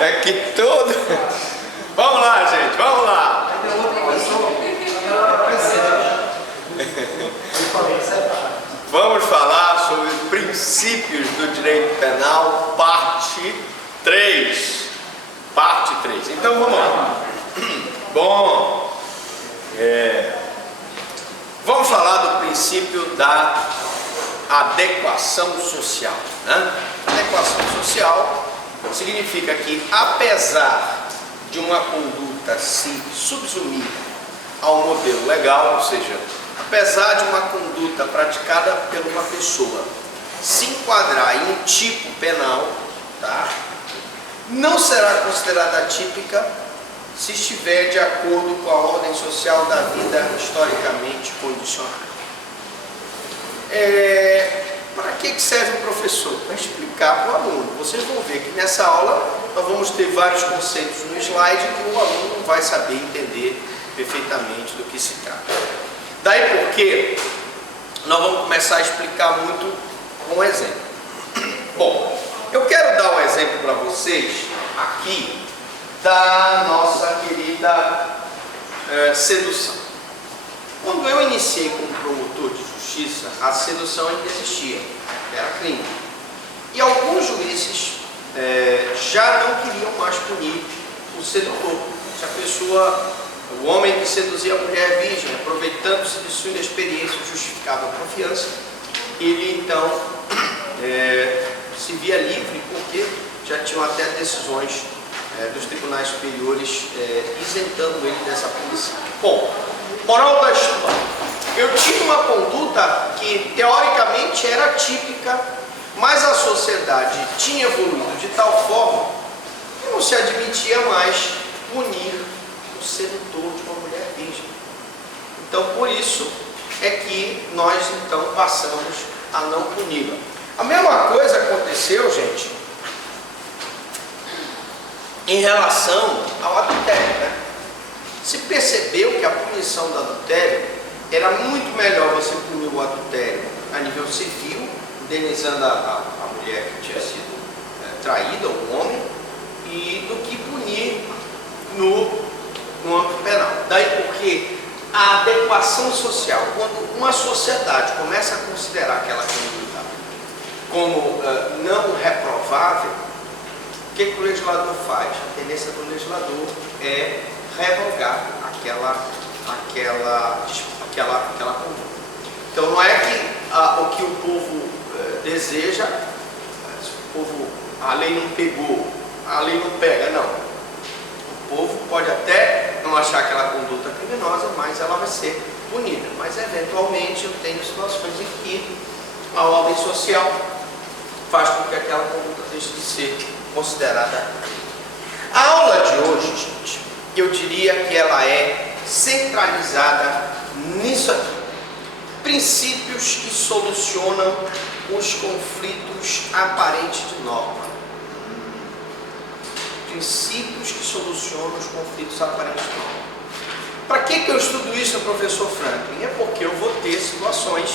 É que todo... Vamos lá, gente, vamos lá. Vamos falar sobre princípios do direito penal, parte 3. Parte 3. Então vamos lá. Bom, vamos falar do princípio da adequação social, né? Adequação social significa que, apesar de uma conduta se subsumir ao modelo legal, ou seja, apesar de uma conduta praticada por uma pessoa se enquadrar em um tipo penal, tá? Não será considerada atípica se estiver de acordo com a ordem social da vida historicamente condicionada. Para que serve o professor? Para explicar para o aluno. Vocês vão ver que nessa aula nós vamos ter vários conceitos no slide que o aluno não vai saber entender perfeitamente do que se trata. Daí porque nós vamos começar a explicar muito com um exemplo. Bom, eu quero dar um exemplo para vocês aqui da nossa querida sedução. Quando eu iniciei como promotor de justiça, a sedução ainda existia, era crime. E alguns juízes já não queriam mais punir o sedutor. Se a pessoa, o homem que seduzia a mulher virgem, aproveitando-se de sua inexperiência e justificava a confiança, ele então se via livre, porque já tinham até decisões dos tribunais superiores isentando ele dessa punição. Bom, moral da história: eu tinha uma conduta que teoricamente era típica, mas a sociedade tinha evoluído de tal forma que não se admitia mais punir o sedutor de uma mulher virgem. Então, por isso é que nós então passamos a não puni-la. A mesma coisa aconteceu, gente, em relação ao adultério, né? Se percebeu que a punição do adultério era muito melhor você punir o adultério a nível civil, indenizando a mulher que tinha sido traída, o homem, e do que punir no âmbito penal. Daí porque a adequação social, quando uma sociedade começa a considerar aquela conduta como não reprovável, o que o legislador faz? A tendência do legislador é revogar aquela conduta. Então não é que o que o povo deseja, a lei não pegou, a lei não pega, não. O povo pode até não achar aquela conduta criminosa, mas ela vai ser punida. Mas eventualmente eu tenho situações em que a ordem social faz com que aquela conduta deixe de ser considerada. A aula de hoje, gente, eu diria que ela é centralizada nisso aqui: princípios que solucionam os conflitos aparentes de norma. Princípios que solucionam os conflitos aparentes de norma. Para que eu estudo isso, professor Franklin? É porque eu vou ter situações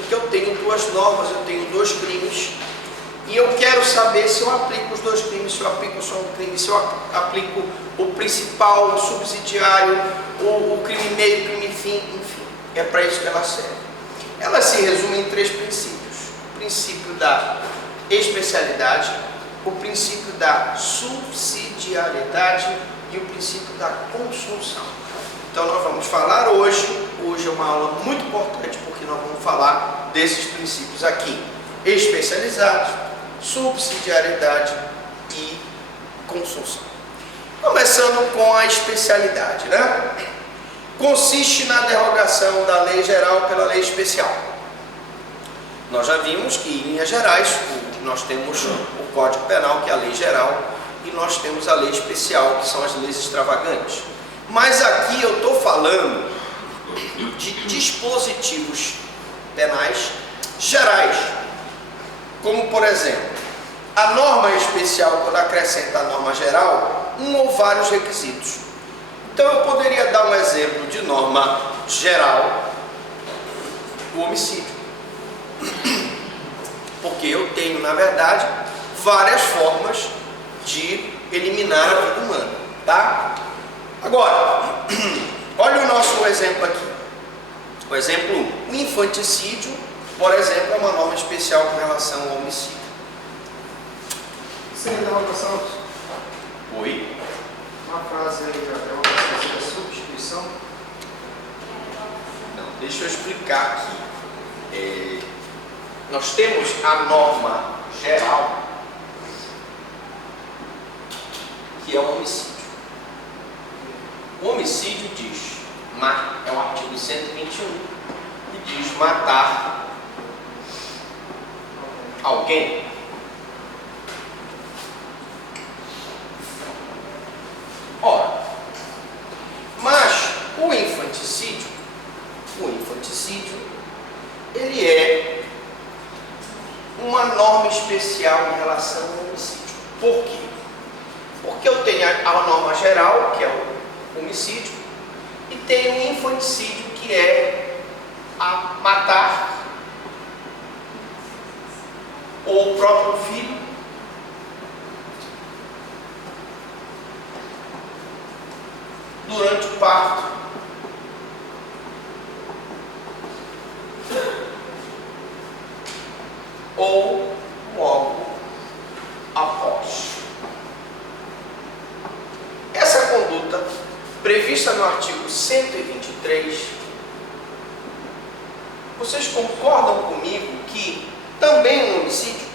em que eu tenho duas normas, eu tenho dois crimes, e eu quero saber se eu aplico os dois crimes, se eu aplico só um crime, se eu aplico o principal, o subsidiário, o crime meio, o crime fim, enfim. É para isso que ela serve. Ela se resume em três princípios: o princípio da especialidade, o princípio da subsidiariedade e o princípio da consunção. Então nós vamos falar hoje é uma aula muito importante, porque nós vamos falar desses princípios aqui: especialidade, subsidiariedade e consunção. Começando com a especialidade, né? Consiste na derrogação da lei geral pela lei especial. Nós já vimos que, em linhas gerais, nós temos o Código Penal, que é a lei geral, e nós temos a lei especial, que são as leis extravagantes. Mas aqui eu estou falando de dispositivos penais gerais, como, por exemplo, a norma especial, quando acrescenta a norma geral, um ou vários requisitos. Então eu poderia dar um exemplo de norma geral: o homicídio. Porque eu tenho, na verdade, várias formas de eliminar a vida humana, tá? Agora, olha o nosso exemplo aqui. O exemplo 1, o infanticídio, por exemplo, é uma norma especial com relação ao homicídio. Sem interrogação. Oi? Uma frase aí, é uma frase da substituição. Não, deixa eu explicar aqui. Nós temos a norma geral, que é o homicídio. O homicídio diz, é o artigo 121, que diz matar alguém. Ora, mas o infanticídio, ele é uma norma especial em relação ao homicídio. Por quê? Porque eu tenho a norma geral, que é o homicídio, e tenho o infanticídio, que é a matar ou o próprio filho durante o parto. Ou logo após. Essa conduta, prevista no artigo 123, vocês concordam comigo que também é um homicídio?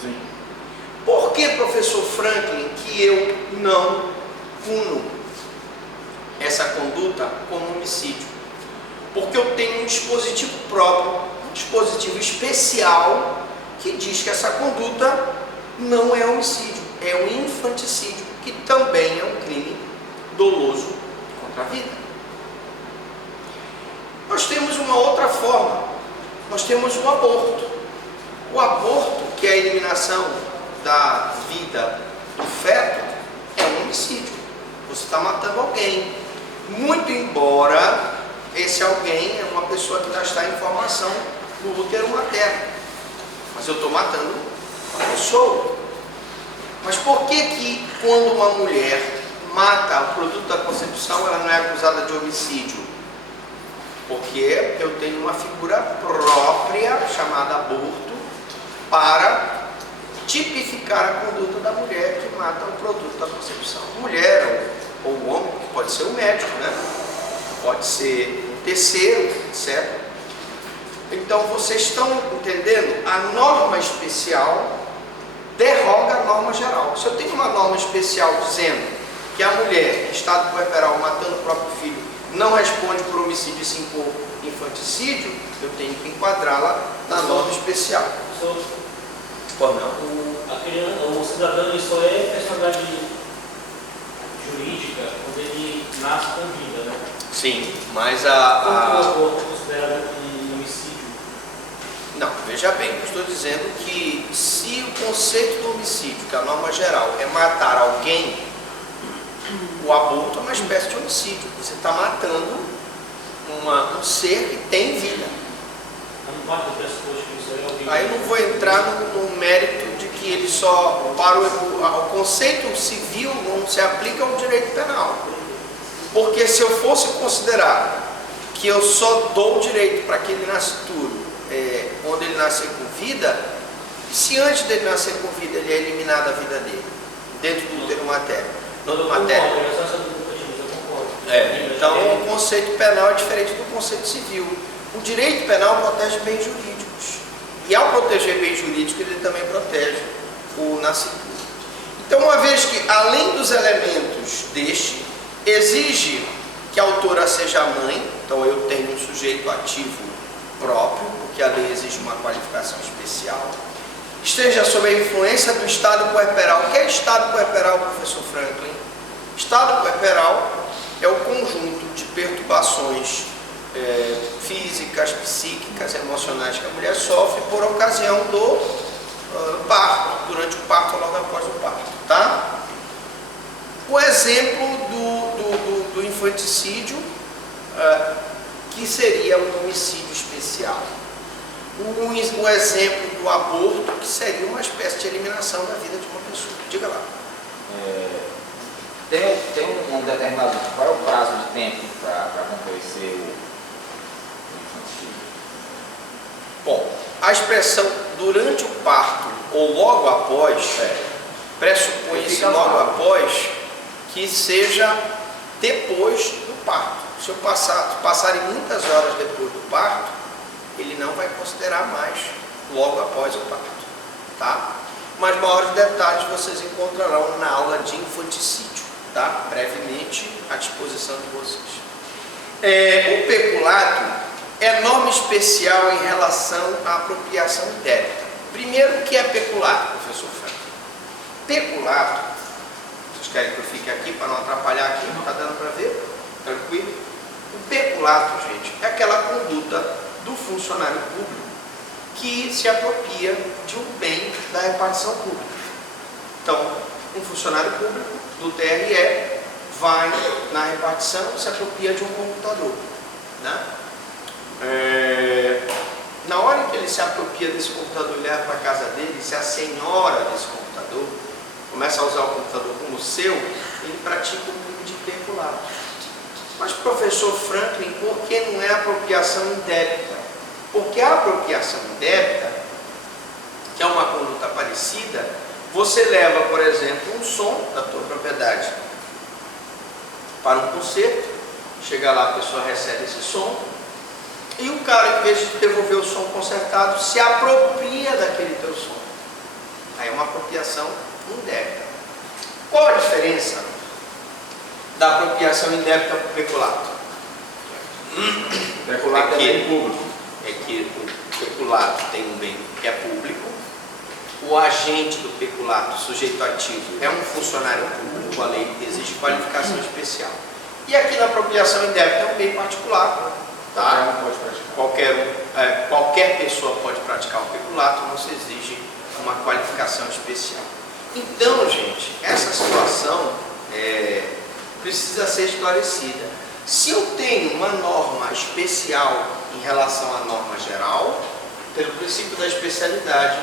Sim. Por que, professor Franklin, que eu não puno essa conduta como homicídio? Porque eu tenho um dispositivo próprio, um dispositivo especial, que diz que essa conduta não é homicídio, é um infanticídio, que também é um crime doloso contra a vida. Nós temos uma outra forma, nós temos o aborto. O aborto, que é a eliminação da vida do feto, é um homicídio. Você está matando alguém, muito embora esse alguém é uma pessoa que já está em formação no útero materno. Mas eu estou matando uma pessoa. Mas por que quando uma mulher mata o produto da concepção, ela não é acusada de homicídio? Porque eu tenho uma figura própria, chamada aborto, para tipificar a conduta da mulher que mata o produto da concepção. Mulher ou o homem, que pode ser o médico, né? Pode ser um terceiro, certo? Então vocês estão entendendo? A norma especial derroga a norma geral. Se eu tenho uma norma especial dizendo que a mulher em estado puerperal matando o próprio filho não responde por homicídio e sim por infanticídio, eu tenho que enquadrá-la na norma especial. Ou não? O cidadão só é personalidade jurídica quando ele nasce com vida, né? Sim, mas Como o aborto é considerado um homicídio? Não, veja bem, eu estou dizendo que se o conceito do homicídio, que é a norma geral, é matar alguém, o aborto é uma espécie de homicídio. Você está matando um ser que tem vida. Não parte do pressuposto que isso é horrível. Aí eu não vou entrar no mérito de que ele só, para o conceito civil, não se aplica ao direito penal. Porque se eu fosse considerar que eu só dou o direito para que ele nascituro quando ele nascer com vida, se antes dele nascer com vida ele é eliminado a vida dele, dentro do útero materno. Então o conceito penal é diferente do conceito civil. O direito penal protege bens jurídicos. E ao proteger bens jurídicos, ele também protege o nascituro. Então, uma vez que, além dos elementos deste, exige que a autora seja mãe, então eu tenho um sujeito ativo próprio, porque a lei exige uma qualificação especial, esteja sob a influência do estado puerperal. O que é estado puerperal, professor Franklin? Estado puerperal é o conjunto de perturbações físicas, psíquicas, emocionais que a mulher sofre por ocasião do parto, durante o parto ou logo após o parto, tá? O exemplo do infanticídio, que seria um homicídio especial. O exemplo do aborto, que seria uma espécie de eliminação da vida de uma pessoa. Diga lá. Tem um determinado, qual é o prazo de tempo para acontecer o infanticídio? Bom, a expressão durante o parto ou logo após, pressupõe-se logo após que seja depois do parto. Se passarem muitas horas depois do parto, ele não vai considerar mais logo após o parto, tá? Mas maiores detalhes vocês encontrarão na aula de infanticídio, tá? Brevemente à disposição de vocês. O peculato é nome especial em relação à apropriação indébita. Primeiro, o que é peculato, professor Frank? Peculato, vocês querem que eu fique aqui para não atrapalhar aqui? Não está dando para ver? Tranquilo? O peculato, gente, é aquela conduta do funcionário público que se apropria de um bem da repartição pública. Então, um funcionário público do TRE vai na repartição e se apropria de um computador, né? Na hora em que ele se apropria desse computador e leva para a casa dele, se a senhora desse computador começa a usar o computador como seu, ele pratica um crime de peculato. Mas, professor Franklin, por que não é apropriação indébita? Porque a apropriação indébita, que é uma conduta parecida, você leva, por exemplo, um som da tua propriedade para um concerto, chega lá, a pessoa recebe esse som, e o cara, em vez de devolver o som consertado, se apropria daquele teu som. Aí é uma apropriação indébita. Qual a diferença da apropriação indébita para o peculato? O peculato é bem público. É que o peculato tem um bem que é público, o agente do peculato, sujeito ativo, é um funcionário público, a lei exige qualificação especial. E aqui na apropriação indébita é um bem particular, tá? Qualquer pessoa pode praticar o peculato, não se exige uma qualificação especial. Então, gente, essa situação precisa ser esclarecida. Se eu tenho uma norma especial em relação à norma geral, pelo princípio da especialidade,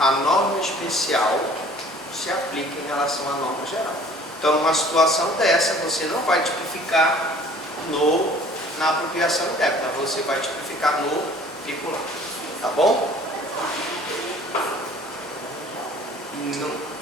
a norma especial se aplica em relação à norma geral. Então, numa situação dessa, você não vai tipificar na apropriação indébita, você vai tipificar no peculato. Tá bom? Não.